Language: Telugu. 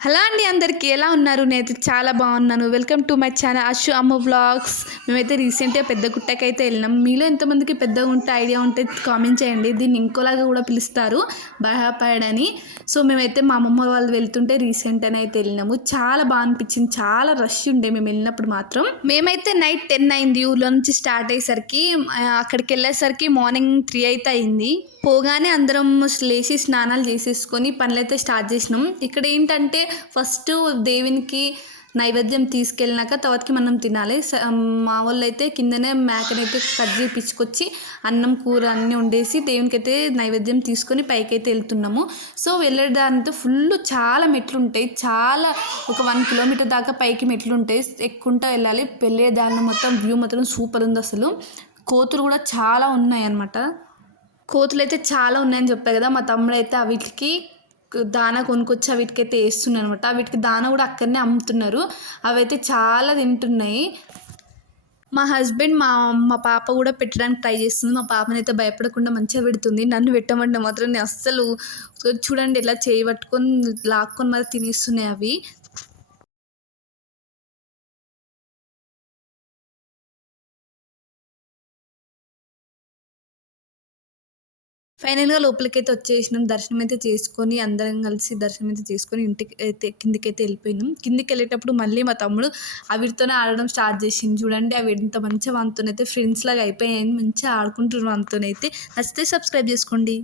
హలో అండి, అందరికీ ఎలా ఉన్నారు? నేనైతే చాలా బాగున్నాను. Welcome to my channel Ashu అమ్మ వ్లాగ్స్. మేమైతే రీసెంట్గా పెద్ద గుట్టకైతే వెళ్ళినాం. మీలో ఎంతమందికి పెద్దగా ఉంటే ఐడియా ఉంటే కామెంట్ చేయండి. దీన్ని ఇంకోలాగా కూడా పిలుస్తారు, బహాపాడ్ అని. సో మేమైతే మా అమ్మమ్మ వాళ్ళు వెళ్తుంటే రీసెంట్ అని అయితే వెళ్ళినాము. చాలా బాగా అనిపించింది. చాలా రష్ ఉండే మేము వెళ్ళినప్పుడు మాత్రం. మేమైతే నైట్ 10 అయింది ఊర్లో నుంచి స్టార్ట్ అయ్యేసరికి. అక్కడికి వెళ్ళేసరికి మార్నింగ్ 3 అయితే అయింది. పోగానే అందరం లేచి స్నానాలు చేసేసుకొని పనులైతే స్టార్ట్ చేసినాం. ఇక్కడ ఏంటంటే ఫస్ట్ దేవునికి నైవేద్యం తీసుకెళ్ళినాక తర్వాతకి మనం తినాలి. మా వాళ్ళు అయితే కిందనే మేకనైతే కట్ చేయించుకొచ్చి అన్నం కూర అన్నీ వండేసి దేవునికి అయితే నైవేద్యం తీసుకొని పైకి అయితే వెళ్తున్నాము. సో వెళ్ళడానికి ఫుల్ చాలా మెట్లు ఉంటాయి. చాలా ఒక 1 కిలోమీటర్ దాకా పైకి మెట్లు ఉంటాయి. ఎక్కుంటా వెళ్ళాలి. వెళ్ళే దాన్ని మొత్తం వ్యూ మాత్రం సూపర్ ఉంది. అసలు కోతులు కూడా చాలా ఉన్నాయి అన్నమాట. కోతులు అయితే చాలా ఉన్నాయని చెప్పాయి కదా. మా తమ్ముడు అయితే వీటికి దానా కొనుక్కొచ్చి వీటికైతే వేస్తున్నాయి అనమాట. వీటికి దానా కూడా అక్కడనే అమ్ముతున్నారు. అవైతే చాలా తింటున్నాయి. మా హస్బెండ్ మా పాప కూడా పెట్టడానికి ట్రై చేస్తుంది. మా పాపనైతే భయపడకుండా మంచిగా పెడుతుంది. నన్ను పెట్టమంటే మాత్రం నేను అస్సలు చూడండి ఎలా చేయి పట్టుకొని లాక్కొని మరి తినేస్తున్నాయి అవి. ఫైనల్‌గా లోపలికైతే వచ్చేసినాం. దర్శనం అయితే చేసుకొని అందరం కలిసి దర్శనం అయితే చేసుకొని ఇంటికి అయితే కిందికైతే వెళ్ళిపోయినాం. కిందికెళ్ళేటప్పుడు మళ్ళీ మా తమ్ముడు వీటితోనే ఆడడం స్టార్ట్ చేసిండు. చూడండి అవి ఎంత మంచిగా వానితోనైతే ఫ్రెండ్స్ లాగా అయిపోయాయి. మంచిగా ఆడుకుంటున్నారు వానితోనైతే. నచ్చితే సబ్స్క్రైబ్ చేసుకోండి.